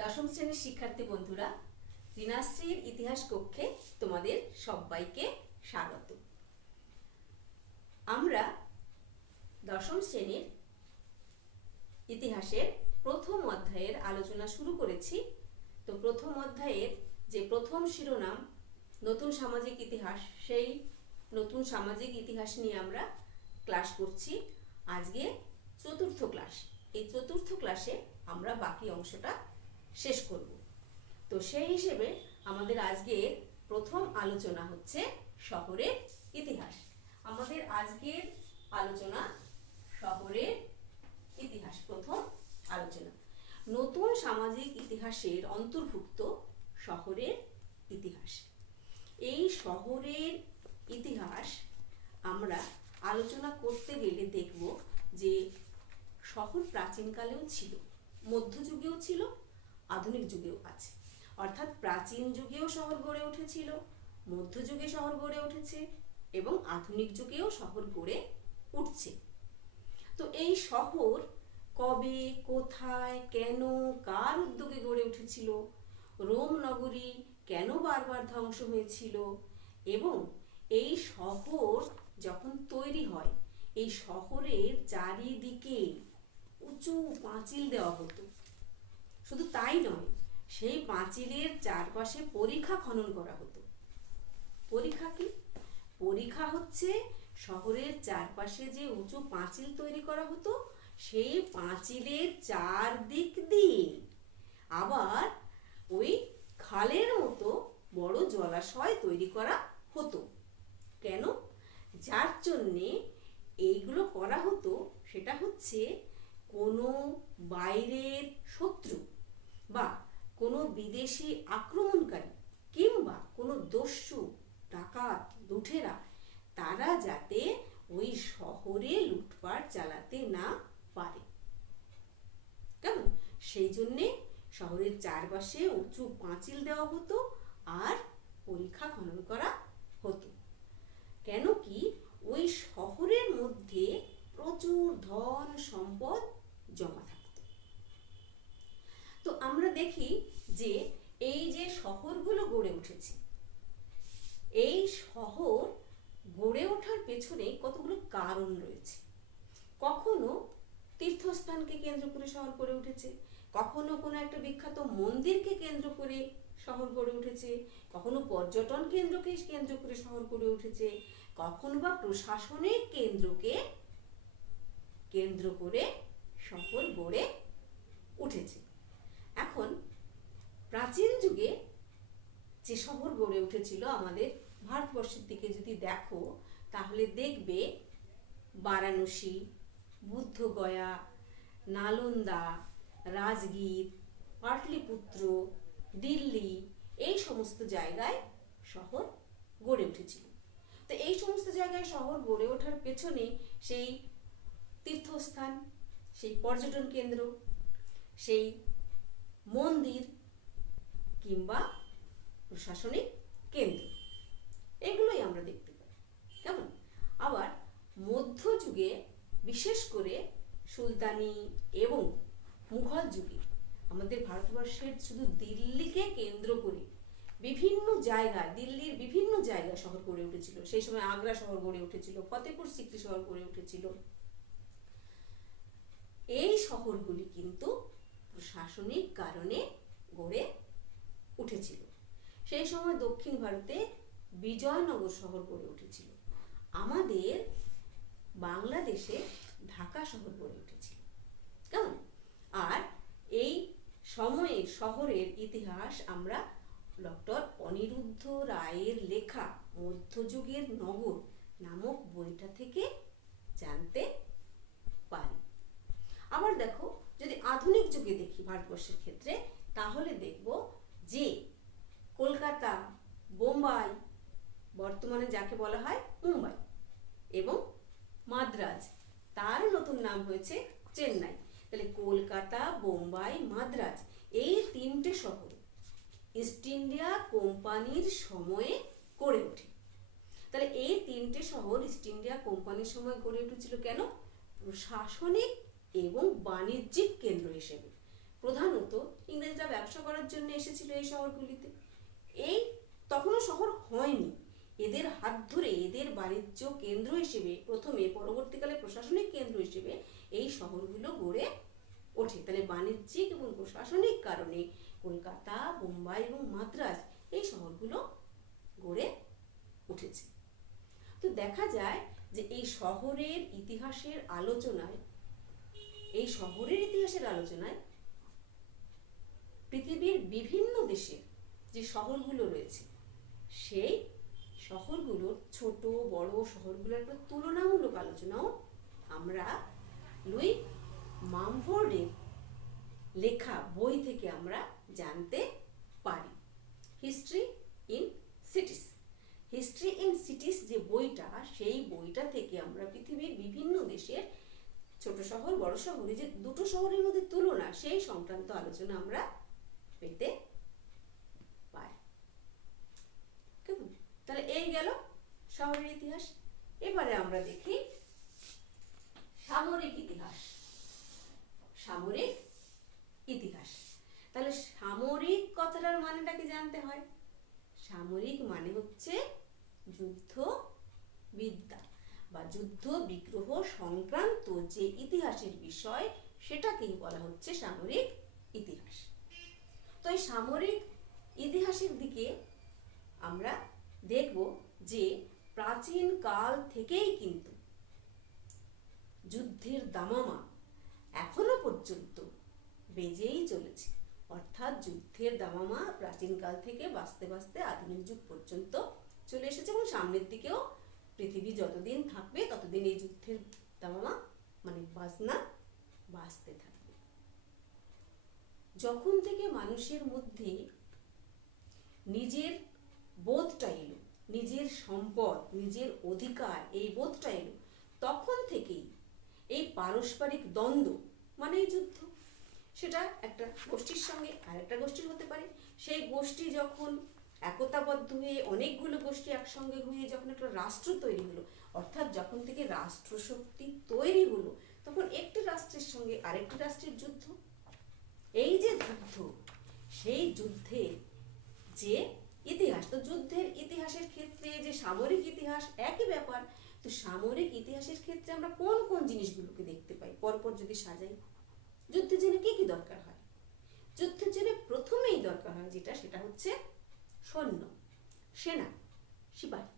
দশম শ্রেণীর শিক্ষার্থী বন্ধুরা, রিনাশ্রীর ইতিহাস কক্ষে তোমাদের সবাইকে স্বাগত। আমরা দশম শ্রেণীর ইতিহাসের প্রথম অধ্যায়ের আলোচনা শুরু করেছি। তো প্রথম অধ্যায়ের যে প্রথম শিরোনাম নতুন সামাজিক ইতিহাস, সেই নতুন সামাজিক ইতিহাস নিয়ে আমরা ক্লাস করছি। আজকে চতুর্থ ক্লাস। এই চতুর্থ ক্লাসে আমরা বাকি অংশটা শেষ করব। তো সেই হিসেবে আমাদের আজকের প্রথম আলোচনা হচ্ছে শহরের ইতিহাস। আমাদের আজকের আলোচনা শহরের ইতিহাস, প্রথম আলোচনা। নতুন সামাজিক ইতিহাসের অন্তর্ভুক্ত শহরের ইতিহাস। এই শহরের ইতিহাস আমরা আলোচনা করতে গেলে দেখব যে শহর প্রাচীনকালেও ছিল, মধ্যযুগেও ছিল, আধুনিক যুগেও আছে। অর্থাৎ প্রাচীন যুগেও শহর গড়ে উঠেছিল, মধ্যযুগে শহর গড়ে উঠেছে এবং আধুনিক যুগেও শহর গড়ে উঠছে। তো এই শহর কবে, কোথায়, কেন, কার উদ্যোগে গড়ে উঠেছিল, রোম নগরী কেন বারবার ধ্বংস হয়েছিল, এবং এই শহর যখন তৈরি হয় এই শহরের চারিদিকে উঁচু পাঁচিল দেওয়া হতো। শুধু তাই নয়, সেই পাঁচিলের চারপাশে পরিখা খনন করা হতো। পরিখা কি? পরিখা হচ্ছে শহরের চারপাশে যে উঁচু পাঁচিল তৈরি করা হতো, সেই পাঁচিলের চারদিক দিয়ে আবার ওই খালের মতো বড় জলাশয় তৈরি করা হতো। কেন? যার জন্যে এইগুলো করা হতো সেটা হচ্ছে কোনো বাইরের শত্রু বা কোনো বিদেশি আক্রমণকারী কিংবা কোনো দস্যু, ডাকাত, লুঠেরা তারা যাতে ওই শহরে লুটপাট চালাতে না পারে। কেমন? সেই জন্যে শহরের চারপাশে উঁচু পাঁচিল দেওয়া হতো আর পরিখা খনন করা হতো। কেন কি? ওই শহরের মধ্যে প্রচুর ধন সম্পদ জমা থাকতো। তো আমরা দেখি যে এই যে শহরগুলো গড়ে উঠেছে, এই শহর গড়ে ওঠার পেছনে কতগুলো কারণ রয়েছে। কখনো তীর্থস্থানকে কেন্দ্র করে শহর গড়ে উঠেছে, কখনো কোনো একটা বিখ্যাত মন্দিরকে কেন্দ্র করে শহর গড়ে উঠেছে, কখনো পর্যটন কেন্দ্রকে কেন্দ্র করে শহর গড়ে উঠেছে, কখনো বা প্রশাসনিক কেন্দ্রকে কেন্দ্র করে শহর গড়ে উঠেছে। এখন প্রাচীন যুগে যে শহর গড়ে উঠেছিল আমাদের ভারতবর্ষের দিকে যদি দেখো, তাহলে দেখবে বারাণসী, বুদ্ধগয়া, নালন্দা, রাজগীর, পাটলিপুত্র, দিল্লি, এই সমস্ত জায়গায় শহর গড়ে উঠেছিল। তো এই সমস্ত জায়গায় শহর গড়ে ওঠার পেছনে সেই তীর্থস্থান, সেই পর্যটন কেন্দ্র, সেই মন্দির কিংবা প্রশাসনিক কেন্দ্র, এগুলোই আমরা দেখতে পাই। কেমন? আবার মধ্যযুগে বিশেষ করে সুলতানি এবং মুঘল যুগে আমাদের ভারতবর্ষের শুধু দিল্লিকে কেন্দ্র করে বিভিন্ন জায়গায়, দিল্লির বিভিন্ন জায়গায় শহর গড়ে উঠেছিল। সেই সময় আগ্রা শহর গড়ে উঠেছিল, ফতেপুর সিক্রি শহর গড়ে উঠেছিল। এই শহরগুলি কিন্তু প্রশাসনিক কারণে গড়ে উঠেছিল। সেই সময় দক্ষিণ ভারতে বিজয়নগর শহর গড়ে উঠেছিল। আমাদের বাংলাদেশে ঢাকা শহর গড়ে উঠেছিল। কেমন? আর এই সময়ের শহরের ইতিহাস আমরা ডক্টর অনিরুদ্ধ রায়ের লেখা মধ্যযুগের নগর নামক বইটা থেকে জানতে পারি। আবার দেখো, যদি আধুনিক যুগে দেখি ভারতবর্ষের ক্ষেত্রে, তাহলে দেখব যে কলকাতা, বোম্বাই, বর্তমানে যাকে বলা হয় মুম্বাই, এবং মাদ্রাজ, তার নতুন নাম হয়েছে চেন্নাই। তাহলে কলকাতা, বোম্বাই, মাদ্রাজ, এই তিনটে শহর ইস্ট ইন্ডিয়া কোম্পানির সময়ে গড়ে ওঠে। তাহলে এই তিনটে শহর ইস্ট ইন্ডিয়া কোম্পানির সময় গড়ে উঠেছিল কেন? প্রশাসনিক এবং বাণিজ্যিক কেন্দ্র হিসেবে, প্রধানত ইংরেজরা ব্যবসা করার জন্য এসেছিল এই শহরগুলিতে। এই তখনও শহর হয়নি, এদের হাত ধরে এদের বাণিজ্য কেন্দ্র হিসেবে প্রথমে, পরবর্তীকালে প্রশাসনিক কেন্দ্র হিসেবে এই শহরগুলো গড়ে ওঠে। তাহলে বাণিজ্যিক এবং প্রশাসনিক কারণে কলকাতা, বোম্বাই এবং মাদ্রাজ এই শহরগুলো গড়ে উঠেছে। তো দেখা যায় যে এই শহরের ইতিহাসের আলোচনায় পৃথিবীর বিভিন্ন দেশের যে শহরগুলো রয়েছে সেই শহরগুলোর, ছোট বড় শহরগুলোর একটা তুলনামূলক আলোচনাও আমরা লুই মামফোর্ডের লেখা বই থেকে আমরা জানতে পারি। হিস্ট্রি ইন সিটিস যে বইটা, সেই বইটা থেকে আমরা পৃথিবীর বিভিন্ন দেশের ছোট শহর বড় শহরে যে দুটো শহরের মধ্যে তুলনা, সেই সংক্রান্ত আলোচনা আমরা পেতে পারি। কেমন? তাহলে এই গেল শহরের ইতিহাস। এবারে আমরা দেখি সামরিক ইতিহাস। তাহলে সামরিক কথাটার মানেটা কি জানতে হয়। সামরিক মানে হচ্ছে যুদ্ধ বিদ্যা বা যুদ্ধ বিগ্রহ সংক্রান্ত যে ইতিহাসের বিষয়, সেটাকেই বলা হচ্ছে সামরিক ইতিহাস। তো এই সামরিক ইতিহাসের দিকে আমরা দেখব যে প্রাচীন কাল থেকেই কিন্তু যুদ্ধের দামামা এখনো পর্যন্ত বেজেই চলেছে। অর্থাৎ যুদ্ধের দামামা প্রাচীনকাল থেকে বাঁচতে বাঁচতে আধুনিক যুগ পর্যন্ত চলে এসেছে এবং সামনের দিকেও পৃথিবী যতদিন থাকবে ততদিন এই যুদ্ধের দামামা মানে বাজনা বাজতে থাকবে। যখন থেকে মানুষের মধ্যে নিজের বোধটা এলো, নিজের সম্পদ, নিজের অধিকার, এই বোধটা এলো, তখন থেকেই এই পারস্পরিক দ্বন্দ্ব মানে যুদ্ধ, সেটা একটা গোষ্ঠীর সঙ্গে আরেকটা গোষ্ঠীর হতে পারে। সেই গোষ্ঠী যখন একতাবদ্ধ হয়ে অনেকগুলো গোষ্ঠী একসঙ্গে হয়ে যখন একটা রাষ্ট্র তৈরি হলো, অর্থাৎ যখন থেকে রাষ্ট্রশক্তি তৈরি হলো, তখন একটি রাষ্ট্রের সঙ্গে আরেকটি রাষ্ট্রের যুদ্ধ। এই যে যুদ্ধ, সেই যুদ্ধের যে ইতিহাস, তো যুদ্ধের ইতিহাসের ক্ষেত্রে যে সামরিক ইতিহাস একই ব্যাপার। তো সামরিক ইতিহাসের ক্ষেত্রে আমরা কোন কোন জিনিসগুলোকে দেখতে পাই পরপর যদি সাজাই। যুদ্ধের জন্য কি কি দরকার হয়? যুদ্ধের জন্য প্রথমেই দরকার হয় যেটা, সেটা হচ্ছে সৈন্য, সেনা, সিপাহী।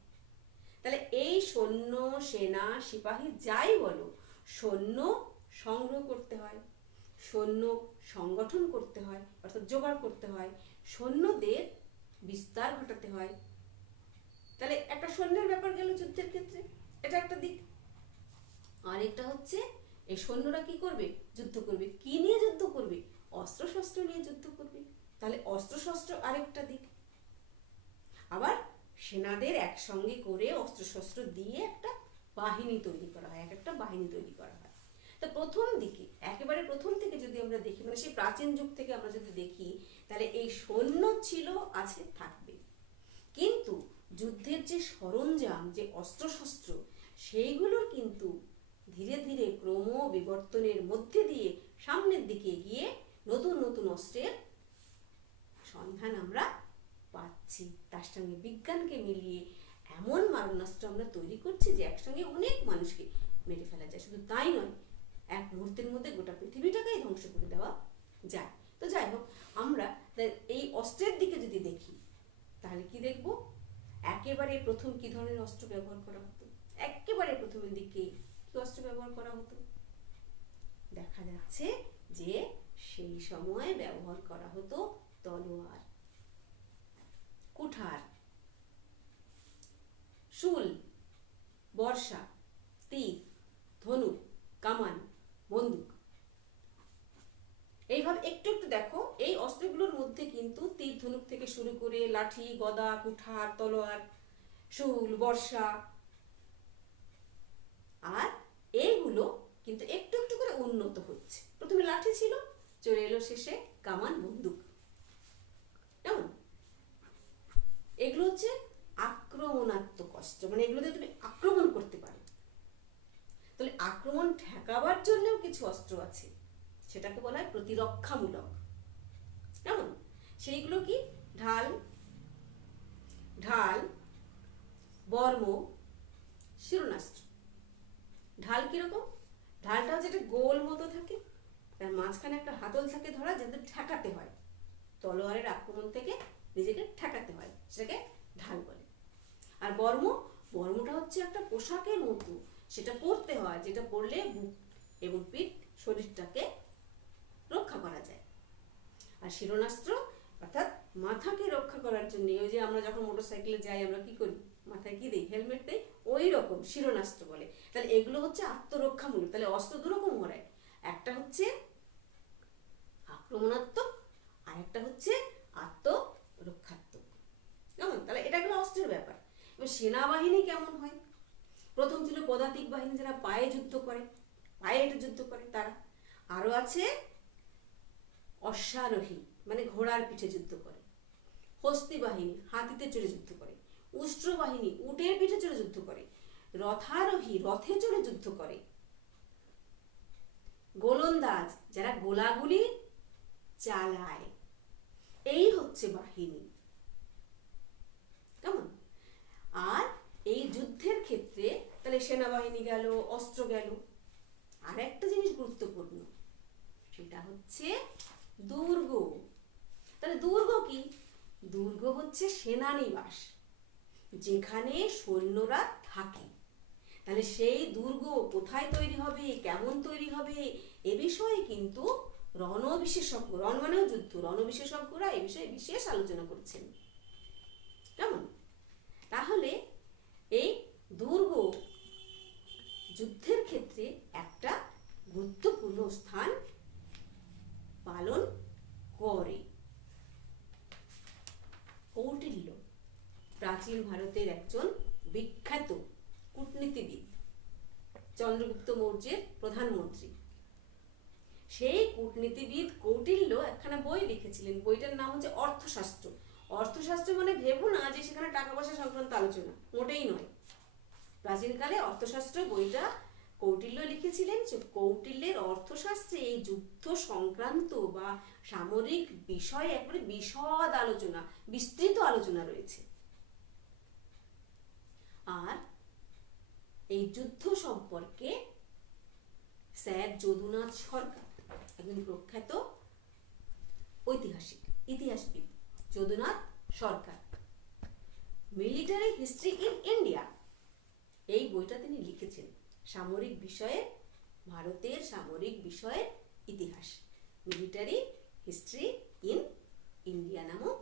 তাহলে এই সৈন্য, সেনা, সিপাহী যাই বলো, সৈন্য সংগ্রহ করতে হয়, সৈন্য সংগঠন করতে হয়, অর্থাৎ জোগাড় করতে হয়, সৈন্যদের বিস্তার ঘটাতে হয়। তাহলে একটা সৈন্যের ব্যাপার গেল যুদ্ধের ক্ষেত্রে, এটা একটা দিক। আরেকটা হচ্ছে এই সৈন্যরা কি করবে? যুদ্ধ করবে। কি নিয়ে যুদ্ধ করবে? অস্ত্রশস্ত্র নিয়ে যুদ্ধ করবে। তাহলে অস্ত্রশস্ত্র আরেকটা দিক। আবার সেনাদের একসঙ্গে করে অস্ত্রশস্ত্র দিয়ে একটা বাহিনী তৈরি করা হয়, একটা বাহিনী তৈরি করা হয়। তো প্রথম দিকে, একেবারে প্রথম থেকে যদি আমরা দেখি, মানে সেই প্রাচীন যুগ থেকে আমরা যদি দেখি, তাহলে এই সৈন্য ছিল, আছে, থাকবে। কিন্তু যুদ্ধের যে সরঞ্জাম, যে অস্ত্রশস্ত্র, সেইগুলোর কিন্তু ধীরে ধীরে ক্রম বিবর্তনের মধ্যে দিয়ে সামনের দিকে গিয়ে নতুন নতুন অস্ত্রের সন্ধান আমরা পাচ্ছি। তার সঙ্গে বিজ্ঞানকে মিলিয়ে এমন মারণাস্ত্র আমরা তৈরি করছি যে একসঙ্গে অনেক মানুষকে মেরে ফেলা যায়। শুধু তাই নয়, এক মুহূর্তের মধ্যে গোটা পৃথিবীটাকেই ধ্বংস করে দেওয়া যায়। তো যাই হোক, আমরা এই অস্ত্রের দিকে যদি দেখি, তাহলে কি দেখব? একেবারে প্রথম কি ধরনের অস্ত্র ব্যবহার করা হতো? একেবারে প্রথমের দিকে কি অস্ত্র ব্যবহার করা হতো? দেখা যাচ্ছে যে সেই সময় ব্যবহার করা হতো তলোয়ার, কুঠার, শুল, বর্ষা, তীর, ধনুক, কামান, বন্দুক। এইভাবে একটু একটু দেখো, এই অস্ত্রগুলোর মধ্যে কিন্তু তীর ধনুক থেকে শুরু করে লাঠি, গদা, কুঠার, তলোয়ার, শুল, বর্ষা, আর এইগুলো কিন্তু একটু একটু করে উন্নত হচ্ছে। প্রথমে লাঠি ছিল, চলে এলো শেষে কামান, বন্দুক। কেমন? এগুলো হচ্ছে আক্রমণাত্মক অস্ত্র, মানে এগুলো দিয়ে তুমি আক্রমণ করতে পারো। তাহলে আক্রমণ ঠেকাবার জন্যও কিছু অস্ত্র আছে, সেটাকে বলা হয় প্রতিরক্ষামূলক। যাতে ঠেকাতে হয়, তলোয়ারের আক্রমণ থেকে নিজেকে ঠেকাতে হয়, সেটাকে ঢাল বলে। আর বর্মটা হচ্ছে একটা পোশাকের মতো, সেটা পরতে হয়, যেটা পরলে বুক এবং পিঠ শরীরটাকে রক্ষা করা যায়। আর শিরনাস্ত্র অর্থাৎ মাথাকে রক্ষা করার জন্য, ওই যে আমরা যখন মোটরসাইকেলে যাই আমরা কি করি, মাথায় কি দিই, হেলমেট দিই, ওই রকম শিরনাস্ত্র বলে। তাহলে এগুলো হচ্ছে আত্মরক্ষামূলক। তাহলে অস্ত্র দুরকম হয়, একটা হচ্ছে আক্রমণাত্মক আর একটা হচ্ছে আত্মরক্ষাত্মক। কেমন? তাহলে এটা গেলো অস্ত্রের ব্যাপার। এবার সেনাবাহিনী কেমন হয়? প্রথম ছিল পদাতিক বাহিনী, যারা পায়ে যুদ্ধ করে, পায়ে হেঁটে যুদ্ধ করে তারা। আরো আছে অশ্বারোহী, মানে ঘোড়ার পিঠে যুদ্ধ করে। হস্তি বাহিনী হাতিতে চড়ে যুদ্ধ করে। উষ্ট্র বাহিনী উটের পিঠে চড়ে যুদ্ধ করে। রথারোহী রথে চড়ে যুদ্ধ করে। গোলন্দাজ যারা গোলাগুলি চালায়। এই হচ্ছে বাহিনী। কেমন? আর এই যুদ্ধের ক্ষেত্রে তাহলে সেনাবাহিনী গেল, অস্ত্র গেল, আর একটা জিনিস গুরুত্বপূর্ণ, সেটা হচ্ছে দুর্গ। তাহলে দুর্গ কি? দুর্গ হচ্ছে সেনানিবাস, যেখানে সৈন্যরা থাকে। তাহলে সেই দুর্গ কোথায় তৈরি হবে, কেমন তৈরি হবে, এ বিষয়ে কিন্তু রণবিশেষজ্ঞ, রণ মানেও যুদ্ধ, রণবিশেষজ্ঞরা এ বিষয়ে বিশেষ আলোচনা করছেন। কেমন? তাহলে এই দুর্গ যুদ্ধের ক্ষেত্রে একটা গুরুত্বপূর্ণ স্থান পালন করে। কৌটিল্য প্রাচীন ভারতের একজন বিখ্যাত কূটনীতিবিদ, চন্দ্রগুপ্ত মৌর্যের প্রধানমন্ত্রী। সেই কূটনীতিবিদ কৌটিল্য একখানা বই লিখেছিলেন। বইটার নাম হচ্ছে অর্থশাস্ত্র। অর্থশাস্ত্র মানে ভেবো না যে সেখানে টাকা পয়সা সংক্রান্ত আলোচনা, মোটেই নয়। প্রাচীনকালে অর্থশাস্ত্র বইটা কৌটিল্য লিখেছিলেন। যে কৌটিল্যের অর্থশাস্ত্রে এই যুদ্ধ সংক্রান্ত বা সামরিক বিষয়ে একবারে বিশদ আলোচনা, বিস্তৃত আলোচনা রয়েছে। আর এই যুদ্ধ সম্পর্কে স্যার যদুনাথ সরকার, একজন প্রখ্যাত ঐতিহাসিক, ইতিহাসবিদ, যদুনাথ সরকার, মিলিটারি হিস্ট্রি ইন ইন্ডিয়া, এই বইটা তিনি লিখেছেন। সামরিক বিষয়ে, ভারতের সামরিক বিষয়ের ইতিহাস, মিলিটারি হিস্ট্রি ইন ইন্ডিয়া নামক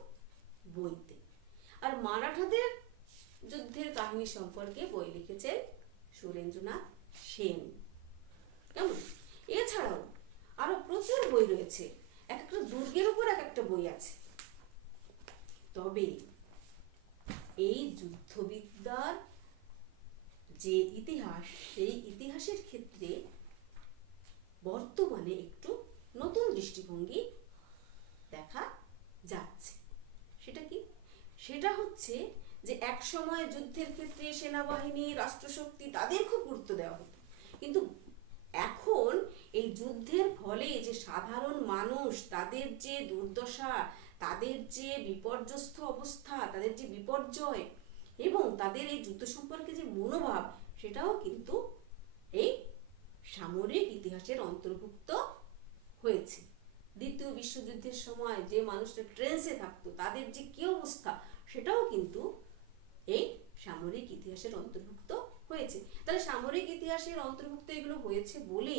বইতে। আর মারাঠাদের যুদ্ধের কাহিনী সম্পর্কে বই লিখেছেন সুরেন্দ্রনাথ সেন। কেমন? এছাড়াও আরো প্রচুর বই রয়েছে, এক একটা দুর্গের উপর এক একটা বই আছে। তবে এই যুদ্ধবিদ্যার যে ইতিহাস, সেই ইতিহাসের ক্ষেত্রে বর্তমানে একটু নতুন দৃষ্টিভঙ্গি দেখা যাচ্ছে। সেটা কি? সেটা হচ্ছে যে এক সময় যুদ্ধের ক্ষেত্রে সেনাবাহিনী, রাষ্ট্রশক্তি, তাদের খুব গুরুত্ব দেওয়া হতো। কিন্তু এখন এই যুদ্ধের ফলে যে সাধারণ মানুষ, তাদের যে দুর্দশা, তাদের যে বিপর্যস্ত অবস্থা, তাদের যে বিপর্যয় এবং তাদের এই যুদ্ধ সম্পর্কে যে মনোভাব, সেটাও কিন্তু এই সামরিক ইতিহাসের অন্তর্ভুক্ত হয়েছে। দ্বিতীয় বিশ্বযুদ্ধের সময় যে মানুষটা ট্রেন্সে থাকতো, তাদের যে কি অবস্থা, সেটাও কিন্তু এই সামরিক ইতিহাসের অন্তর্ভুক্ত হয়েছে। তাহলে সামরিক ইতিহাসের অন্তর্ভুক্ত এগুলো হয়েছে বলে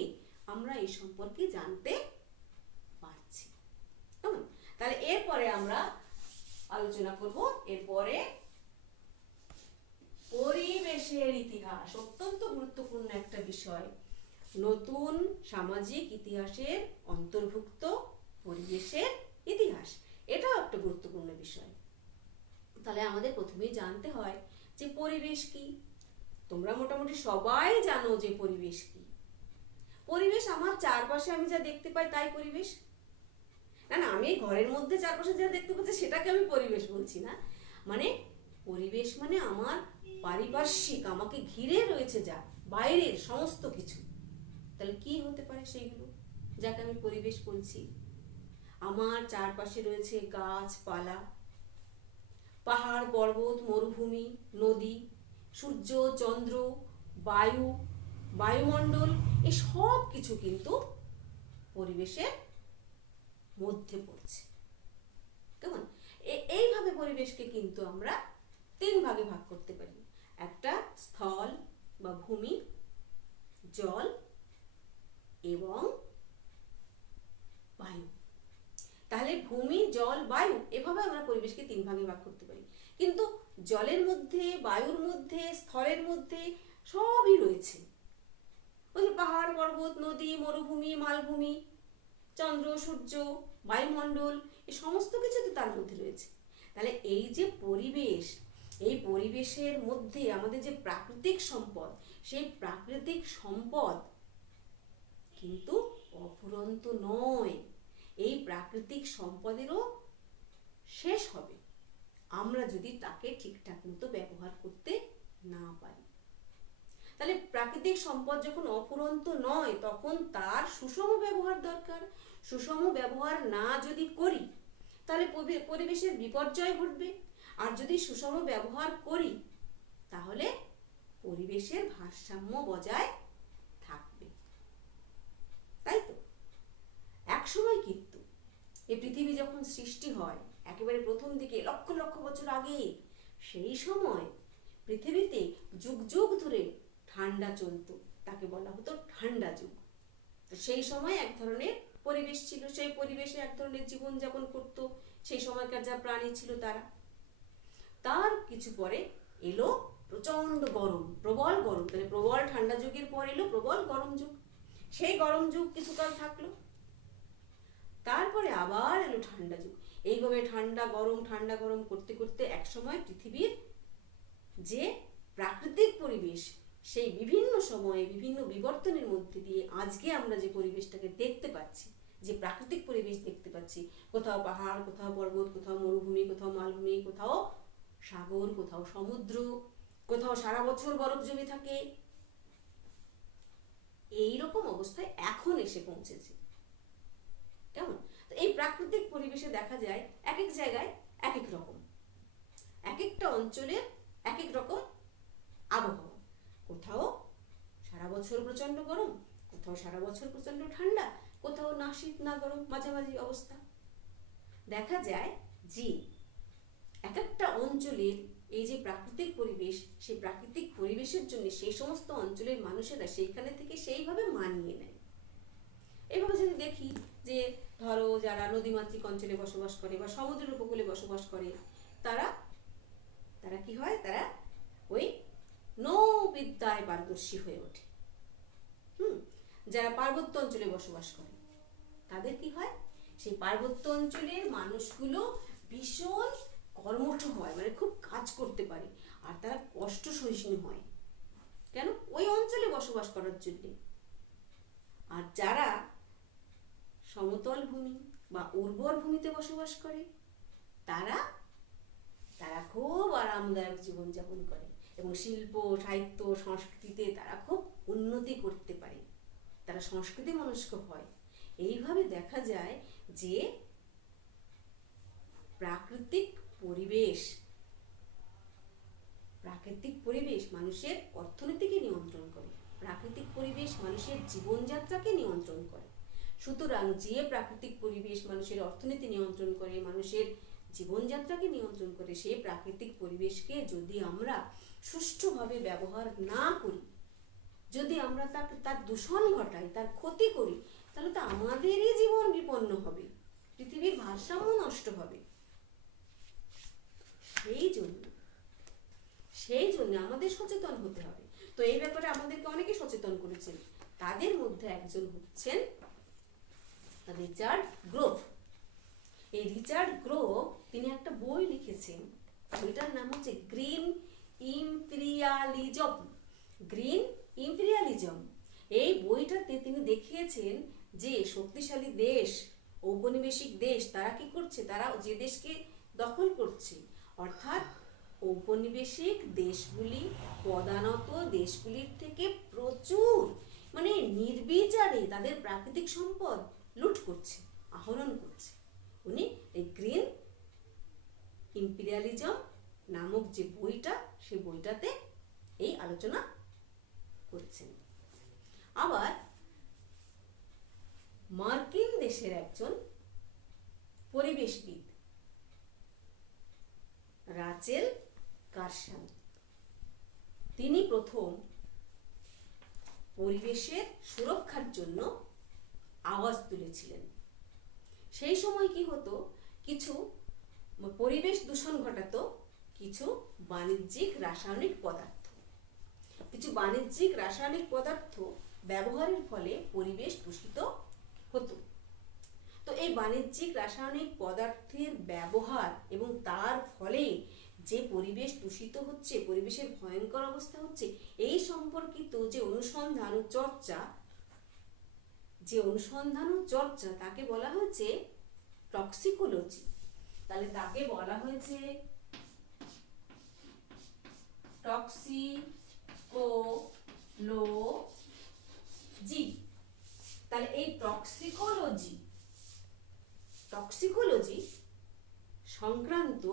আমরা এই সম্পর্কে জানতে পারছি। কেমন? তাহলে এরপরে আমরা আলোচনা করব এরপরে পরিবেশের ইতিহাস, অত্যন্ত গুরুত্বপূর্ণ একটা বিষয়। নতুন সামাজিক ইতিহাসের অন্তর্ভুক্ত পরিবেশের ইতিহাস, এটাও একটা গুরুত্বপূর্ণ বিষয়। তাহলে আমাদের প্রথমেই জানতে হয় যে পরিবেশ কি। তোমরা মোটামুটি সবাই জানো যে পরিবেশ কি। পরিবেশ আমার চারপাশে আমি যা দেখতে পাই তাই পরিবেশ না। না, আমি ঘরের মধ্যে চারপাশে যা দেখতে পাচ্ছি সেটাকে আমি পরিবেশ বলছি না। মানে পরিবেশ মানে আমার পারিপার্শ্বিক, আমাকে ঘিরে রয়েছে যা, বাইরের সমস্ত কিছু। তাহলে কি হতে পারে সেইগুলো যাকে আমি পরিবেশ বলছি? আমার চারপাশে রয়েছে গাছপালা, পাহাড় পর্বত, মরুভূমি, নদী, সূর্য, চন্দ্র, বায়ু, বায়ুমণ্ডল, এই সব কিছু কিন্তু পরিবেশের মধ্যে পড়ছে। কেমন? এইভাবে পরিবেশকে কিন্তু আমরা 3 ভাগে ভাগ করতে পারি। একটা স্থল বা ভূমি, জল এবং বায়ু। তাহলে ভূমি, জল, বায়ু এভাবে আমরা পরিবেশকে 3 ভাগে ভাগ করতে পারি। কিন্তু জলের মধ্যে, বায়ুর মধ্যে, স্থলের মধ্যে সবই রয়েছে। ওই যে পাহাড়, পর্বত, নদী, মরুভূমি, মালভূমি, চন্দ্র, সূর্য, বায়ুমণ্ডল, এই সমস্ত কিছু তো তার মধ্যে রয়েছে। তাহলে এই যে পরিবেশ, এই পরিবেশের মধ্যে আমাদের যে প্রাকৃতিক সম্পদ, সেই প্রাকৃতিক সম্পদ কিন্তু অফুরন্ত নয়। এই প্রাকৃতিক সম্পদেরও শেষ হবে আমরা যদি তাকে ঠিকঠাক মতো ব্যবহার করতে না পারি। তাহলে প্রাকৃতিক সম্পদ যখন অফুরন্ত নয়, তখন তার সুষম ব্যবহার দরকার। সুষম ব্যবহার না যদি করি, তাহলে পরিবেশের বিপর্যয় ঘটবে। আর যদি সুষম ব্যবহার করি, তাহলে পরিবেশের ভারসাম্য বজায় থাকবে। তাই তো? এক সময় কিন্তু এই পৃথিবী যখন সৃষ্টি হয়, একেবারে প্রথম দিকে লক্ষ লক্ষ বছর আগে, সেই সময় পৃথিবীতে যুগ যুগ ধরে ঠান্ডা চলতো, তাকে বলা হতো ঠান্ডা যুগ। সেই সময় এক ধরনের পরিবেশ ছিল, সেই পরিবেশে এক ধরনের জীবনযাপন করত সেই সময়কার যা প্রাণী ছিল তারা। তার কিছু পরে এলো প্রচন্ড গরম, প্রবল গরম। তাহলে প্রবল ঠান্ডা যুগের পর এলো প্রবল গরম যুগ। সেই গরম যুগ কিছুকাল থাকলো, তারপরে আবার এলো ঠান্ডা যুগ। এইভাবে ঠান্ডা গরম করতে করতে একসময় পৃথিবীর যে প্রাকৃতিক পরিবেশ, সেই বিভিন্ন সময়ে বিভিন্ন বিবর্তনের মধ্যে দিয়ে আজকে আমরা যে পরিবেশটাকে দেখতে পাচ্ছি, যে প্রাকৃতিক পরিবেশ দেখতে পাচ্ছি, কোথাও পাহাড়, কোথাও পর্বত, কোথাও মরুভূমি, কোথাও মালভূমি, কোথাও সাগর, কোথাও সমুদ্র, কোথাও সারা বছর বরফ জমে থাকে, এইরকম অবস্থায় এখন এসে পৌঁছেছে। কেমন? তো এই প্রাকৃতিক পরিবেশে দেখা যায় এক এক জায়গায় এক এক রকম, এক একটা অঞ্চলের এক এক রকম আবহাওয়া। কোথাও সারা বছর প্রচন্ড গরম, কোথাও সারা বছর প্রচন্ড ঠান্ডা, কোথাও না শীত না গরম, মাঝামাঝি অবস্থা। দেখা যায় যে এক একটা অঞ্চলের এই যে প্রাকৃতিক পরিবেশ, সেই প্রাকৃতিক পরিবেশের জন্য সেই সমস্ত অঞ্চলের মানুষেরা সেইখানে থেকে সেইভাবে মানিয়ে নেয়। এইভাবে যদি দেখি যে ধরো যারা নদীমাতৃক অঞ্চলে বসবাস করে বা সমুদ্রের উপকূলে বসবাস করে, তারা কি হয়, তারা ওই নৌবিদ্যায় পারদর্শী হয়ে ওঠে। যারা পার্বত্য অঞ্চলে বসবাস করে, তাদের কি হয়, সেই পার্বত্য অঞ্চলের মানুষগুলো ভীষণ কর্মঠ হয়, মানে খুব কাজ করতে পারে, আর তারা কষ্ট সহিষ্ণু হয়। কেন? ওই অঞ্চলে বসবাস করার জন্য। আর যারা সমতল ভূমি বা উর্বর ভূমিতে বসবাস করে, তারা খুব আরামদায়ক জীবনযাপন করে এবং শিল্প, সাহিত্য, সংস্কৃতিতে তারা খুব উন্নতি করতে পারে, তারা সংস্কৃতি মনস্ক হয়। এইভাবে দেখা যায় যে প্রাকৃতিক পরিবেশ মানুষের অর্থনীতিকে নিয়ন্ত্রণ করে, প্রাকৃতিক পরিবেশ মানুষের জীবনযাত্রাকে নিয়ন্ত্রণ করে। সুতরাং যে প্রাকৃতিক পরিবেশ মানুষের অর্থনীতি নিয়ন্ত্রণ করে, মানুষের জীবনযাত্রাকে নিয়ন্ত্রণ করে, সেই প্রাকৃতিক পরিবেশকে যদি আমরা সুষ্ঠুভাবে ব্যবহার না করি, যদি আমরা তার দূষণ ঘটাই, তার ক্ষতি করি, তাহলে তো আমাদেরই জীবন বিপন্ন হবে, পৃথিবীর ভারসাম্য নষ্ট হবে। সেই জন্য আমাদের সচেতন হতে হবে। তো এই ব্যাপারে আমাদেরকে অনেকে সচেতন করেছেন। তাদের মধ্যে একজন হচ্ছেন রিচার্ড গ্রোভ। এই রিচার্ড গ্রোভ তিনি একটা বই লিখেছেন, বইটার নাম হচ্ছে গ্রিন ইম্পেরিয়ালিজম। এই বইটাতে তিনি দেখিয়েছেন যে শক্তিশালী দেশ, ঔপনিবেশিক দেশ, তারা কি করছে, তারা যে দেশকে দখল করছে, অর্থাৎ ঔপনিবেশিক দেশগুলি পদানত দেশগুলির থেকে প্রচুর, মানে নির্বিচারে তাদের প্রাকৃতিক সম্পদ লুট করছে, আহরণ করছে। উনি এই গ্রিন ইম্পেরিয়ালিজম নামক যে বইটা, সেই বইটাতে এই আলোচনা করছেন। আবার মার্কিন দেশের একজন পরিবেশবিদ রাচেল কারসন। তিনি প্রথম পরিবেশের সুরক্ষার জন্য আওয়াজ তুলেছিলেন। সেই সময় কি হতো, কিছু পরিবেশ দূষণ ঘটাতো কিছু বাণিজ্যিক রাসায়নিক পদার্থ। কিছু বাণিজ্যিক রাসায়নিক পদার্থ ব্যবহারের ফলে পরিবেশ দূষিত হতো। তো এই বাণিজ্যিক রাসায়নিক পদার্থের ব্যবহার এবং তার ফলে যে পরিবেশ দূষিত হচ্ছে, পরিবেশের ভয়ঙ্কর অবস্থা হচ্ছে, এই সম্পর্কিত যে অনুসন্ধান ও চর্চা তাকে বলা হয়েছে টক্সিকোলজি। তাহলে তাকে বলা হয়েছে টক্সিকোলজি। তাহলে এই টক্সিকোলজি সংক্রান্ত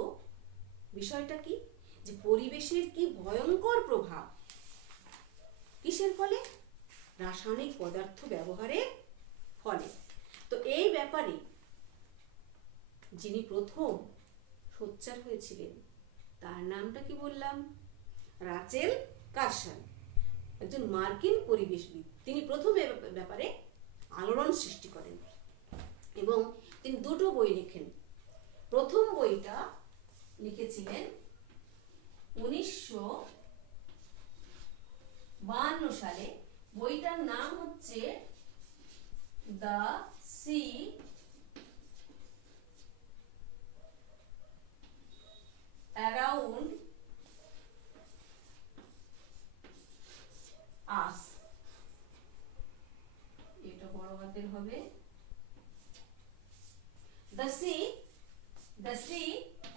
বিষয়টা কি, যে পরিবেশের কি ভয়ঙ্কর প্রভাব কিসের ফলে, রাসায়নিক পদার্থ ব্যবহারের ফলে। তো এই ব্যাপারে যিনি প্রথম সোচ্চার হয়েছিলেন তার নামটা কি বললাম, রাচেল কারসন, একজন মার্কিন পরিবেশবিদ। তিনি প্রথম ব্যাপারে আলোড়ন সৃষ্টি করেন এবং তিনি দুটো বই লেখেন। প্রথম বইটা লিখেছিলেন 1952 সালে। বইটার নাম হচ্ছে দ্য সি অ্যারাউন্ড আস। এটা বড় হাতের হবে, the sea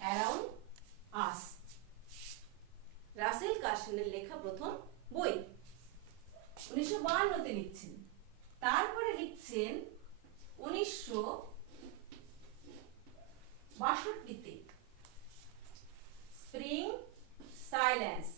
around us. Rachel কারসনের লেখা প্রথম বই। 1952 লিখছেন। তারপরে লিখছেন 1962 স্প্রিং সাইলেন্স।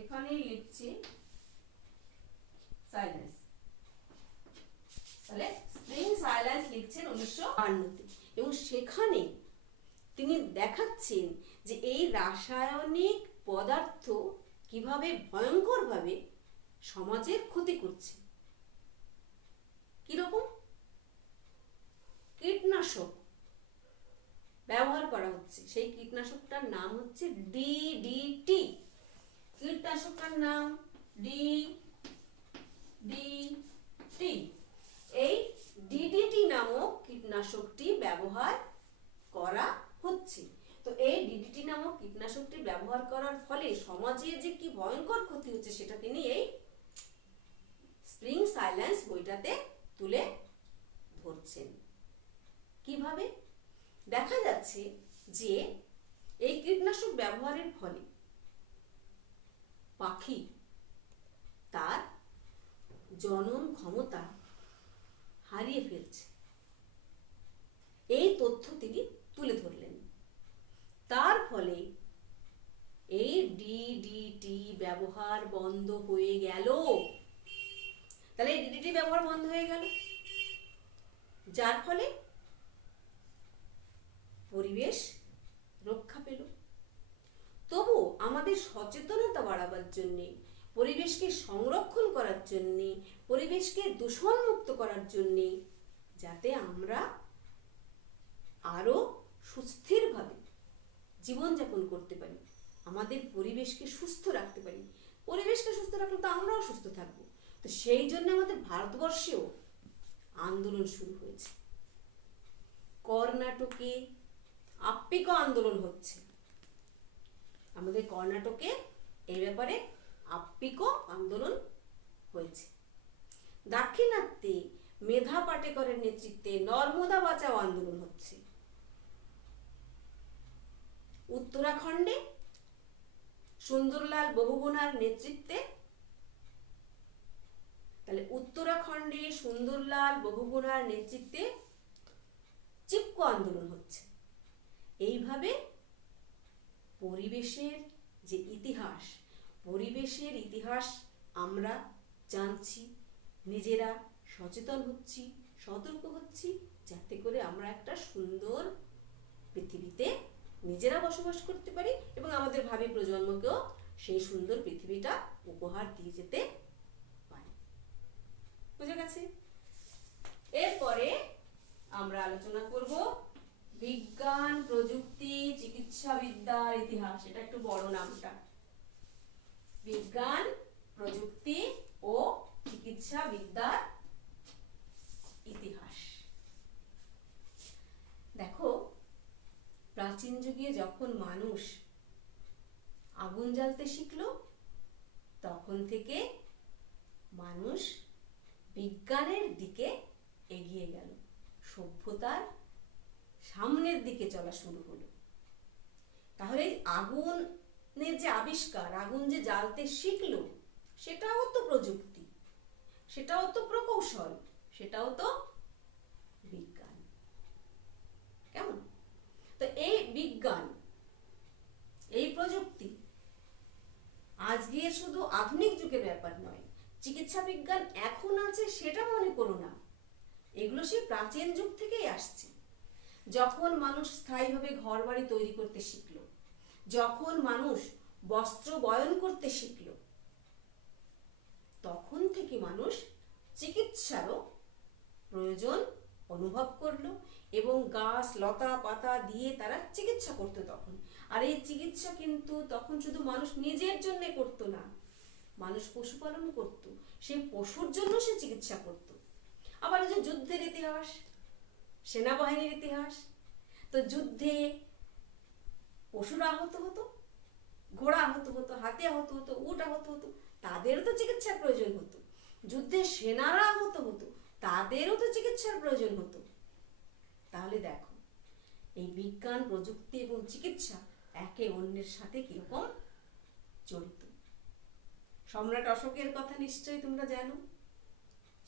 এখানেই লিখছি সাইলেন্স। তাহলে স্প্রিং সাইলেন্স লিখছেন 1952 এবং সেখানে তিনি দেখাচ্ছেন যে এই রাসায়নিক পদার্থ কিভাবে ভয়ঙ্করভাবে সমাজের ক্ষতি করছে। কিরকম? কীটনাশক ব্যবহার করা হচ্ছে, সেই কীটনাশকটার নাম হচ্ছে ডিডিটি। কীটনাশকটার নাম ডিডিটি। এই ডিডিটি নামক কীটনাশকটি ব্যবহার করা হচ্ছে। তো এই ডিডিটি নামক কীটনাশকটি ব্যবহার করার ফলে সমাজে যে কি ভয়ঙ্কর ক্ষতি হচ্ছে সেটা তিনি এই স্প্রিং সাইলেন্স বইটাতে তুলে ধরছেন। কিভাবে? দেখা যাচ্ছে যে এই কীটনাশক ব্যবহারের ফলে পাখি তার জনন ক্ষমতা হারিয়ে ফেলছে। এই তথ্য তিনি তুলে ধরলেন। তার ফলে এই ডিডিটি ব্যবহার বন্ধ হয়ে গেল। তাহলে এই ডিডিটি ব্যবহার বন্ধ হয়ে গেল, যার ফলে পরিবেশ রক্ষা পেল। তবু আমাদের সচেতনতা বাড়াবার জন্যে, পরিবেশকে সংরক্ষণ করার জন্যে, পরিবেশকে দূষণমুক্ত করার জন্যে, যাতে আমরা আরো সুস্থিরভাবে জীবনযাপন করতে পারি, আমাদের পরিবেশকে সুস্থ রাখতে পারি। পরিবেশকে সুস্থ রাখলে তো আমরাও সুস্থ থাকবো। তো সেই জন্য আমাদের ভারতবর্ষেও আন্দোলন শুরু হয়েছে। কর্ণাটকে আপ্পিক আন্দোলন হচ্ছে। আমাদের কর্ণাটকে এই ব্যাপারে আপ্পিক আন্দোলন হয়েছে। দাক্ষিণাত্যে মেধা পাটেকরের নেতৃত্বে নর্মদা বাঁচাও আন্দোলন হচ্ছে। উত্তরাখণ্ডে সুন্দরলাল বহুগুণার নেতৃত্বে, তাহলে উত্তরাখণ্ডে সুন্দরলাল বহুগুণার নেতৃত্বে চিপকো আন্দোলন হচ্ছে। এইভাবে পরিবেশের যে ইতিহাস, পরিবেশের ইতিহাস আমরা জানছি, নিজেরা সচেতন হচ্ছি, সতর্ক হচ্ছি, যাতে করে আমরা একটা সুন্দর পৃথিবীতে নিজেরা বসবাস করতে পারি এবং আমাদের ভাবি প্রজন্মকেও সেই সুন্দর পৃথিবীটা উপহার দিয়ে যেতে পারি। বুঝে গেছে? এরপরে আমরা আলোচনা করব বিজ্ঞান, প্রযুক্তি, চিকিৎসা বিদ্যার ইতিহাস। এটা একটু বড় নামটা। বিজ্ঞান, প্রযুক্তি ও চিকিৎসা বিদ্যার ইতিহাস। দেখো, প্রাচীন যুগে যখন মানুষ আগুন জ্বালতে শিখলো, তখন থেকে মানুষ বিজ্ঞানের দিকে এগিয়ে গেল, সভ্যতার সামনের দিকে চলা শুরু হলো। তাহলে আগুনের যে আবিষ্কার, আগুন যে জ্বালতে শিখলো, সেটাও তো প্রযুক্তি, সেটাও তো প্রকৌশল, সেটাও তো বিজ্ঞান। কেমন? তো এই বিজ্ঞান, এই প্রযুক্তি আজকে শুধু আধুনিক যুগের ব্যাপার নয়। চিকিৎসা বিজ্ঞান এখন আছে সেটা মনে করো না, এগুলো সেই প্রাচীন যুগ থেকেই আসছে। যখন মানুষ স্থায়ীভাবে ঘর বাড়ি তৈরি করতে শিখলো, যখন মানুষ বস্ত্র বয়ন করতে শিখলো, তখন থেকে মানুষ চিকিৎসারও প্রয়োজন অনুভব করলো এবং গাছ লতা পাতা দিয়ে তারা চিকিৎসা করতো তখন। আর এই চিকিৎসা কিন্তু তখন শুধু মানুষ নিজের জন্য করতো না, মানুষ পশুপালন করত, সেই পশুর জন্য সে চিকিৎসা করত। আবার এই যে যুদ্ধের ইতিহাস, সেনাবাহিনীর ইতিহাস, তো যুদ্ধে পশুরা আহত হতো, ঘোড়া আহত হতো, হাতি আহত হতো, উট আহত হতো, তাদেরও তো চিকিৎসার প্রয়োজন হতো। যুদ্ধে সেনারা আহত হতো, তাদেরও তো চিকিৎসার প্রয়োজন হতো। তাহলে দেখো, এই বিজ্ঞান, প্রযুক্তি এবং চিকিৎসা একে অন্যের সাথে কিরকম জড়িত। সম্রাট অশোকের কথা নিশ্চয়ই তোমরা জানো।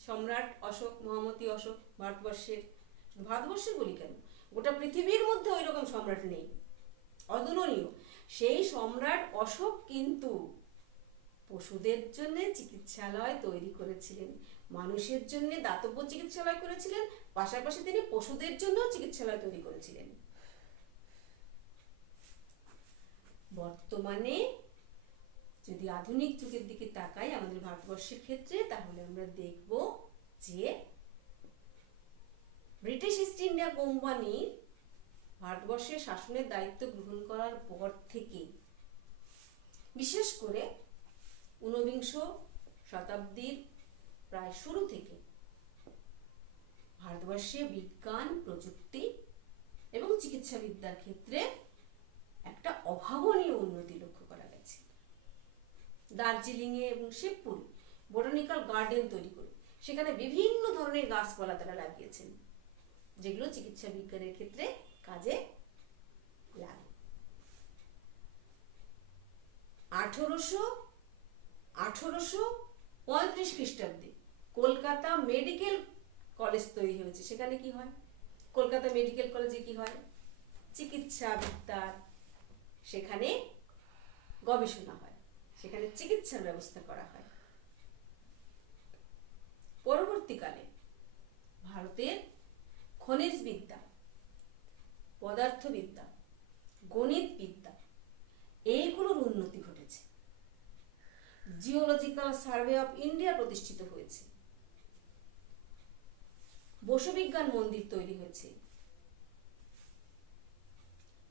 সম্রাট অশোক, মহামতি অশোক, ভারতবর্ষের বলি কেন, গোটা পৃথিবীর মধ্যে ওই রকম সম্রাট নেই, অতুলনীয়। সেই সম্রাট অশোক কিন্তু পশুদের জন্য চিকিৎসালয় তৈরি করেছিলেন, মানুষের জন্য দাতব্য চিকিৎসালয় করেছিলেন, পাশাপাশি তিনি পশুদের জন্য চিকিৎসালয় তৈরি করেছিলেন। বর্তমানে যদি আধুনিক যুগের দিকে তাকাই আমাদের ভারতবর্ষের ক্ষেত্রে, তাহলে আমরা দেখব যে ব্রিটিশ ইস্ট ইন্ডিয়া কোম্পানি ভারতবর্ষের শাসনের দায়িত্ব গ্রহণ করার পর থেকে, বিশেষ করে ঊনবিংশ শতাব্দীর প্রায় শুরু থেকে, ভারতবর্ষে বিজ্ঞান, প্রযুক্তি এবং চিকিৎসা বিদ্যার ক্ষেত্রে একটা অভাবনীয় উন্নতি লক্ষ্য করা গেছে। দার্জিলিংয়ে এবং শিবপুরে বোটানিক্যাল গার্ডেন তৈরি করে সেখানে বিভিন্ন ধরনের গাছপালা তারা লাগিয়েছেন, যেগুলো চিকিৎসা বিজ্ঞানের ক্ষেত্রে কাজে লাগে। 1835 খ্রিস্টাব্দে কলকাতা মেডিকেল কলেজ তৈরি হয়েছে। সেখানে কি হয়? কলকাতা মেডিকেল কলেজে কি হয়? চিকিৎসা বিদ্যার সেখানে গবেষণা হয়, সেখানে চিকিৎসার ব্যবস্থা করা হয়। পরবর্তীকালে ভারতের খনিজ বিদ্যা, পদার্থবিদ্যা, গণিত বিদ্যা এইগুলোর উন্নতি ঘটেছে। জিওলজিক্যাল সার্ভে অফ ইন্ডিয়া প্রতিষ্ঠিত হয়েছে, বসু বিজ্ঞান মন্দির তৈরি হয়েছে,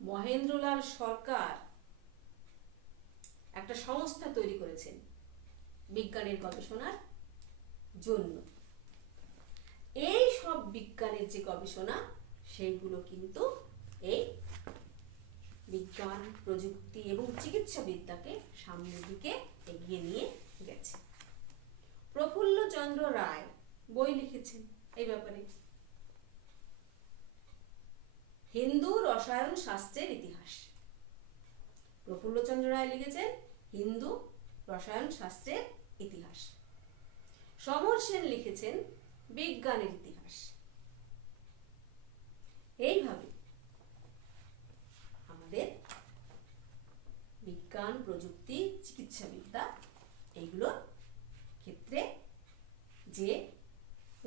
মহেন্দ্রলাল সরকার একটা সংস্থা তৈরি করেছেন বিজ্ঞানের গবেষণার জন্য। এই সব বিজ্ঞানের যে গবেষণা, সেইগুলো কিন্তু এই বিজ্ঞান, প্রযুক্তি এবং চিকিৎসা বিদ্যাকে সামনের দিকে এগিয়ে নিয়ে গেছে। প্রফুল্লচন্দ্র রায় বই লিখেছেন এই ব্যাপারে, হিন্দু রসায়ন শাস্ত্রের ইতিহাস। প্রফুল্লচন্দ্র রায় লিখেছেন হিন্দু রসায়ন শাস্ত্রের ইতিহাস। সমর সেন লিখেছেন বিজ্ঞানের ইতিহাস। এইভাবে আমাদের বিজ্ঞান, প্রযুক্তি, চিকিৎসাবিদ্যা এইগুলোর ক্ষেত্রে যে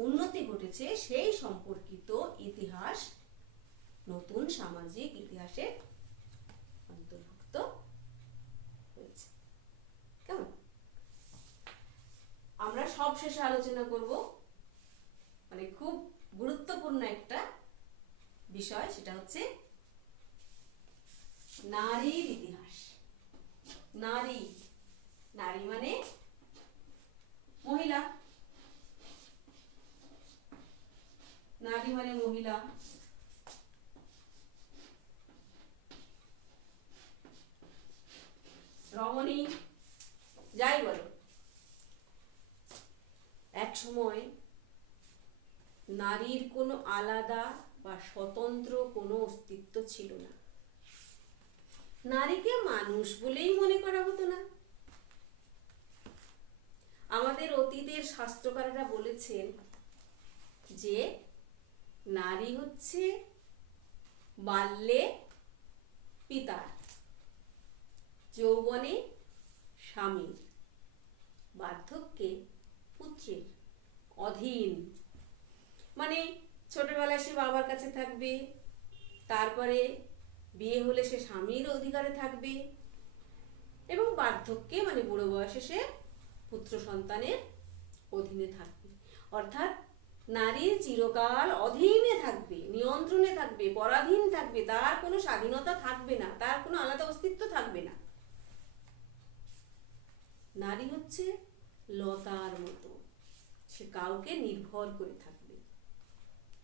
উন্নতি ঘটেছে সেই সম্পর্কিত ইতিহাস নতুন সামাজিক ইতিহাসে অন্তর্ভুক্ত হয়েছে। কেমন? আমরা সব শেষে আলোচনা করব মানে খুব গুরুত্বপূর্ণ একটা বিষয়, সেটা হচ্ছে নারীর ইতিহাস। নারী, নারী মানে মহিলা, নারী মানে মহিলা। রমণী যাই বলো, এক সময় নারীর কোনো আলাদা বা স্বতন্ত্র কোনো অস্তিত্ব ছিল না। নারীকে মানুষ বলেই মনে করা হতো না। আমাদের অতীতের শাস্ত্রকাররা বলেছেন যে নারী হচ্ছে বাল্যে পিতার, যৌবনে স্বামীর, বার্ধক্যে পুত্রের অধীন। মানে ছোটবেলায় সে বাবার কাছে থাকবে, তারপরে বিয়ে হলে সে স্বামীর অধিকারে থাকবে, এবং বার্ধক্যে মানে বুড়ো বয়সে সে পুত্র সন্তানের অধীনে থাকবে। অর্থাৎ নারী চিরকাল অধীনে থাকবে, নিয়ন্ত্রণে থাকবে, পরাধীন থাকবে, তার কোনো স্বাধীনতা থাকবে না, তার কোনো আলাদা অস্তিত্ব থাকবে না। নারী হচ্ছে লতার মতো, সে কাউকে নির্ভর করে থাকবে।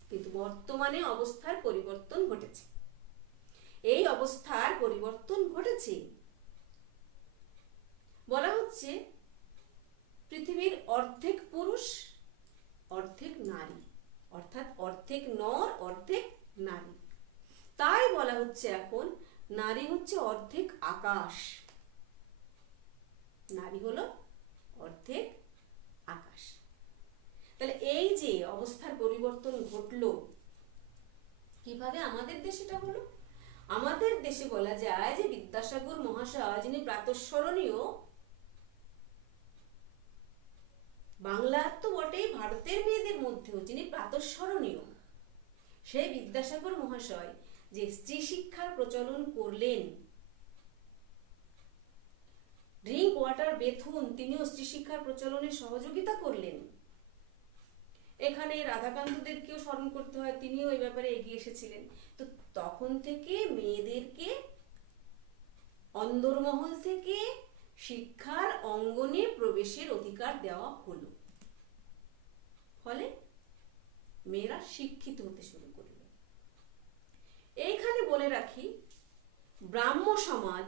কিন্তু বর্তমানে অবস্থার পরিবর্তন ঘটেছে। এই অবস্থার পরিবর্তন ঘটেছে, বলা হচ্ছে পৃথিবীর অর্ধেক পুরুষ অর্ধেক নারী, অর্থাৎ অর্ধেক নর অর্ধেক নারী। তাই বলা হচ্ছে এখন নারী হচ্ছে অর্ধেক আকাশ। নারী হলো অর্ধেক আকাশ। তাহলে এই যে অবস্থার পরিবর্তন ঘটলো, কিভাবে আমাদের দেশেটা হলো? আমাদের দেশে বলা যায় যে বিদ্যাসাগর মহাশয়, যিনি প্রাতঃস্মরণীয়, বাংলার তো বটেই, ভারতের মেয়েদের মধ্যেও যিনি প্রাতঃস্মরণীয়, সেই বিদ্যাসাগর মহাশয় যে স্ত্রী শিক্ষার প্রচলন করলেন, ড্রিঙ্ক ওয়াটার বেথুন তিনিও স্ত্রী শিক্ষার প্রচলনে সহযোগিতা করলেন। এখানে রাধাকান্তদেরকেও স্মরণ করতে হয়, তিনিও এই ব্যাপারে এগিয়ে এসেছিলেন। তো তখন থেকে মেয়েদেরকে অন্দরমহল থেকে শিক্ষার অঙ্গনে প্রবেশের অধিকার দেওয়া হলো। ফলে মেয়েরা শিক্ষিত হতে শুরু করল। এইখানে বলে রাখি, ব্রাহ্ম সমাজ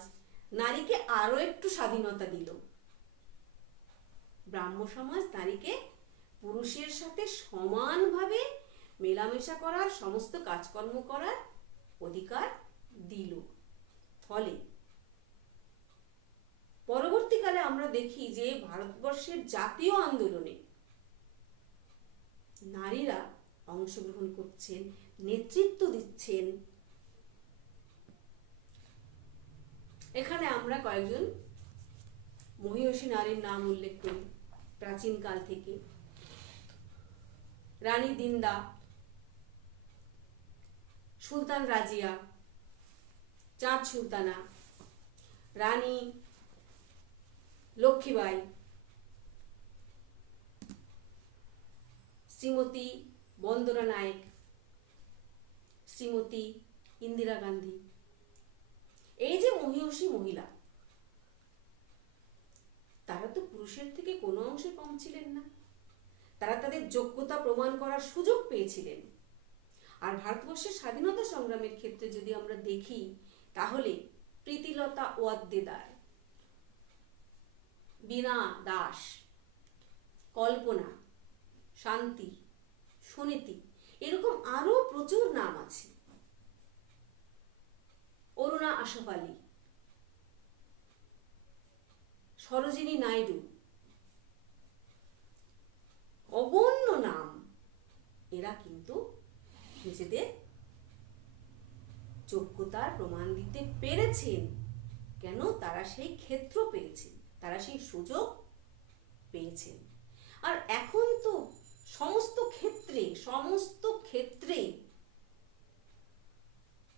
নারীকে আরো একটু স্বাধীনতা দিল। ব্রাহ্ম সমাজ নারীকে পুরুষের সাথে সমানভাবে মেলামেশা করার, সমস্ত কাজকর্ম করার অধিকার দিল। ফলে পরবর্তীকালে আমরা দেখি যে ভারতবর্ষের জাতীয় আন্দোলনে নারীরা অংশগ্রহণ করছেন, নেতৃত্ব দিচ্ছেন। এখানে আমরা কয়েকজন মহিয়সী নারীর নাম উল্লেখ করি প্রাচীনকাল থেকে। রানী দিন্দা, সুলতান রাজিয়া, চাঁদ সুলতানা, রানী লক্ষ্মীবাই, শ্রীমতী বন্দনা নায়েক, শ্রীমতী ইন্দিরা গান্ধী। এই যে মহিয়সী মহিলা, তারা তো পুরুষের থেকে কোনো অংশে কম ছিলেন না। তারা তাদের যোগ্যতা প্রমাণ করার সুযোগ পেয়েছিলেন। আর ভারতবর্ষের স্বাধীনতা সংগ্রামের ক্ষেত্রে যদি আমরা দেখি, তাহলে প্রীতিলতা ওয়াদ্দেদার, বীণা দাস, কল্পনা, শান্তি, সুনীতি, এরকম আরো প্রচুর নাম আছে। অরুণা আশফ আলী, সরোজিনী নাইডু, অগণ্য নাম। এরা কিন্তু নিজেদের যোগ্যতার প্রমাণ দিতে পেরেছেন। কেন? তারা সেই ক্ষেত্র পেয়েছেন, তারা সেই সুযোগ পেয়েছেন। আর এখন তো সমস্ত ক্ষেত্রে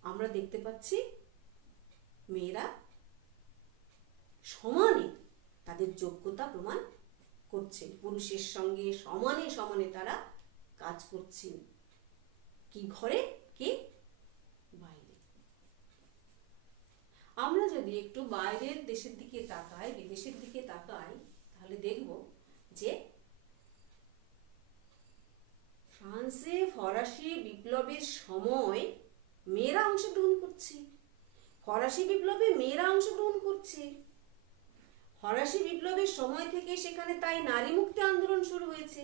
আমরা দেখতে পাচ্ছি মেয়েরা সমানে তাদের যোগ্যতা প্রমাণ করছেন, পুরুষের সঙ্গে সমানে সমানে তারা কাজ করছেন। কি ঘরে, কি বাইরে। আমরা যদি একটু বাইরের দেশের দিকে তাকাই, বিদেশের দিকে তাকাই, তাহলে দেখব যে ফ্রান্সে ফরাসি বিপ্লবের সময় মেয়েরা অংশগ্রহণ করছে, ফরাসি বিপ্লবে মেয়েরা অংশগ্রহণ করছে। ফরাসি বিপ্লবের সময় থেকে সেখানে তাই নারী মুক্তি আন্দোলন শুরু হয়েছে।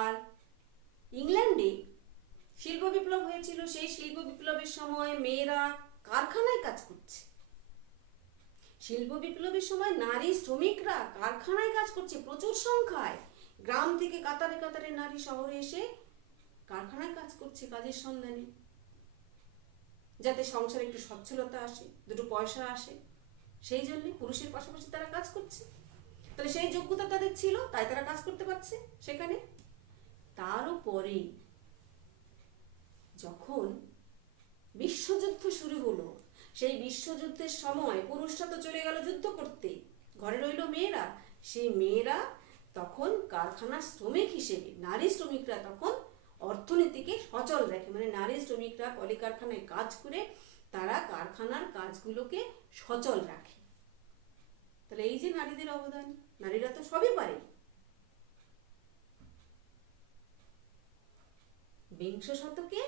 আর ইংল্যান্ডে শিল্প বিপ্লব হয়েছিল, সেই শিল্প বিপ্লবের সময় মেয়েরা কারখানায় কাজ করছে। শিল্প বিপ্লবের সময় নারী শ্রমিকরা কারখানায় কাজ করছে প্রচুর সংখ্যায়। গ্রাম থেকে কাতারে কাতারে নারী শহরে এসে কারখানায় কাজ করছে কাজের সন্ধানে, যাতে সংসারে একটু সচ্ছলতা আসে, দুটো পয়সা আসে। সেই জন্য পুরুষের পাশাপাশি তারা কাজ করছে। তাহলে সেই যোগ্যতা তাদের ছিল, তাই তারা কাজ করতে পারছে সেখানে। তারও পরে যখন বিশ্বযুদ্ধ শুরু হলো, সেই বিশ্বযুদ্ধের সময় পুরুষরা তো চলে গেল যুদ্ধ করতে, ঘরে রইল মেয়েরা। সেই মেয়েরা তখন কারখানার শ্রমিক হিসেবে, নারী শ্রমিকরা তখন অর্থনীতিকে সচল রাখে, মানে নারী শ্রমিকরা কলকারখানায় কাজ করে তারা কারখানার কাজগুলোকে সচল রাখে। তাহলে এই যে নারীদের অবদান, নারীরা তো সবই পারে। বিংশ শতকে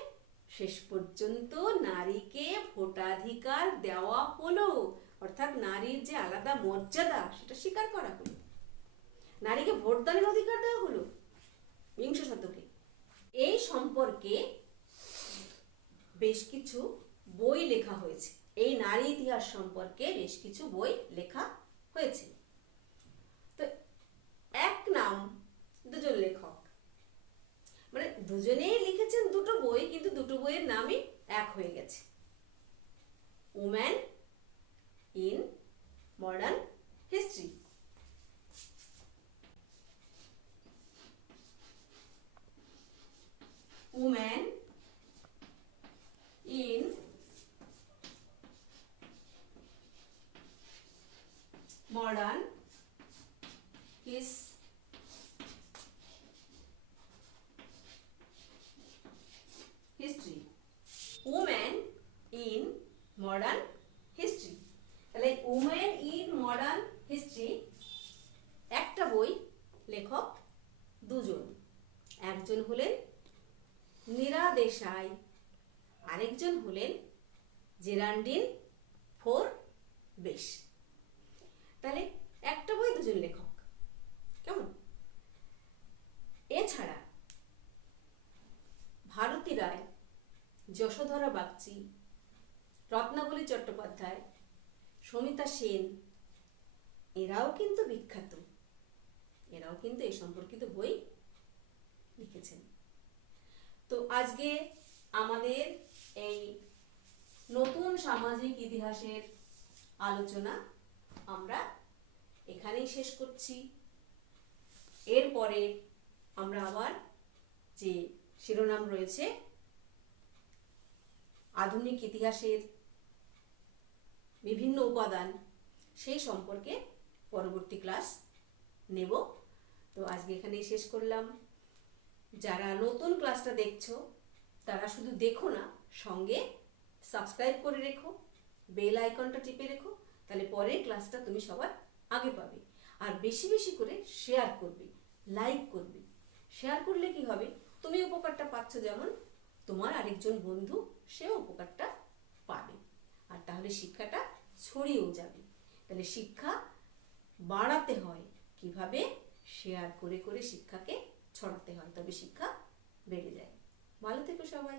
শেষ পর্যন্ত নারীকে ভোটাধিকার দেওয়া হলো, অর্থাৎ নারীর যে আলাদা মর্যাদা সেটা স্বীকার করা হলো, নারীকে ভোটদানের অধিকার দেওয়া হলো বিংশ শতকে। এই সম্পর্কে বেশ কিছু বই লেখা হয়েছে, এই নারী ইতিহাস সম্পর্কে বেশ কিছু বই লেখা হয়েছে। তো এক নাম দুজন লেখক, মানে দুজনেই লিখেছেন দুটো বই, কিন্তু দুটো বইয়ের নামই এক হয়ে গেছে। Woman in modern history. Women in modern history. Women in modern history. তাহলে Women in modern history একটা বই, লেখক দুজন, একজন হলেন মীরা দেশাই, আরেকজন হলেন জেরান্ডিন ফোরবেস। তাহলে একটা বই দুজন লেখক, কেমন? এছাড়া ভারতী রায়, যশোধরা বাগচি, রত্নাবলী চট্টোপাধ্যায়, সমিতা সেন, এরাও কিন্তু বিখ্যাত, এরাও কিন্তু এই সম্পর্কিত বই লিখেছেন। তো আজকে আমাদের এই নতুন সামাজিক ইতিহাসের আলোচনা আমরা এখানেই শেষ করছি। এরপরে আমরা আবার যে শিরোনাম রয়েছে আধুনিক ইতিহাসের বিভিন্ন উপাদান, সেই সম্পর্কে পরবর্তী ক্লাস নেব। তো আজকে এখানেই শেষ করলাম। যারা নতুন ক্লাসটা দেখছো তারা শুধু দেখো না, সঙ্গে সাবস্ক্রাইব করে রেখো, বেল আইকনটা টিপে রেখো, তাহলে পরের ক্লাসটা তুমি সবার আগে পাবে। আর বেশি বেশি করে শেয়ার করবে, লাইক করবে। শেয়ার করলে কি হবে, তুমি উপকারটা পাচ্ছ যেমন, তোমার আরেকজন বন্ধু সেও উপকারটা পাবে, আর তাহলে শিক্ষাটা ছড়িয়েও যাবে। তাহলে শিক্ষা বাড়াতে হয় কিভাবে? শেয়ার করে করে শিক্ষাকে ছড়াতে হয়, তবে শিক্ষা বেড়ে যায়। ভালো থেকো সবাই।